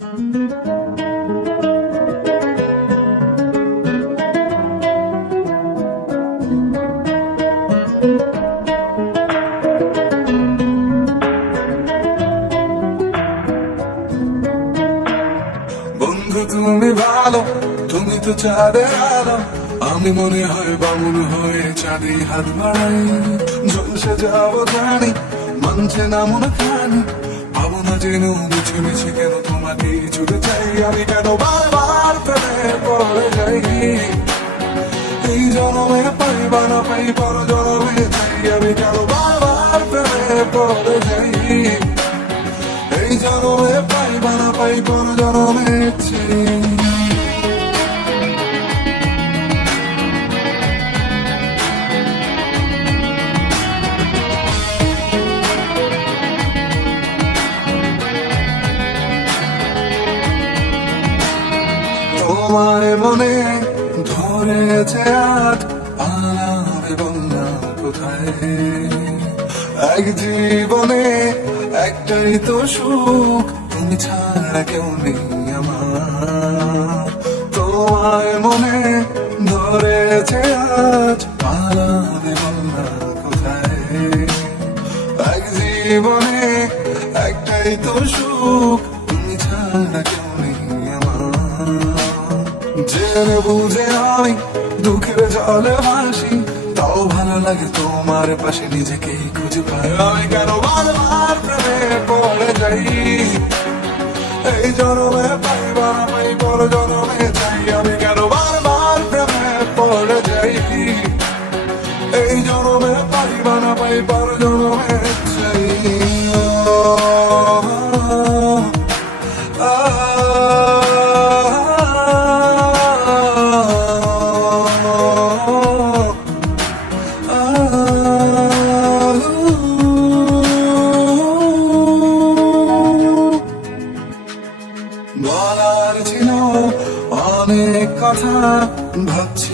বন্ধু তুমি ভালো, তুমি তো চাঁদের আলো, আমি মনে হয় বামুন হয়ে চাঁদে হাত বাড়াই। ঝলসে যাবো জানি, মানছে না মন খানি, ভাবো না যেন মিছে মিছে কেন তোমাকে ছুটে চাই। আমি কেন বারবার প্রেমে পড়ে যাই, এই জনমে পাইবা না পাই পর জনমে চাই। আমি কেন বারবার প্রেমে পড়ে যাই, এই জনমে পাইবা না পাই পর জনমে চাই। তোমার মনে ধরেছে আজ, পালাবে বন্যা কোথায়। এক জীবনে একটাই তো সুখ, তুমি ছাড়া কেউ নেই আমার। তোমার মনে ধরেছে আজ, পালাবে বন্যা কোথায়। এক জীবনে একটাই তো সুখ, তুমি ছাড়া কেউ নেই আমার। জেনে বুঝে আমি দুঃখের জলে ভাসি, তাও ভালো লাগে তোমার পাশে নিজেকেই খুঁজে পাই। আমি কেন বারবার প্রেমে পড়ে যাই, এই জনমে পাইবা না পাই পর জনমে চাই। আমি কেন বারবার প্রেমে পড়ে যাই, এই জনমে পাইবা না পাই পর জনমে চাই। বলার ছিল অনেক কথা, ভাবছি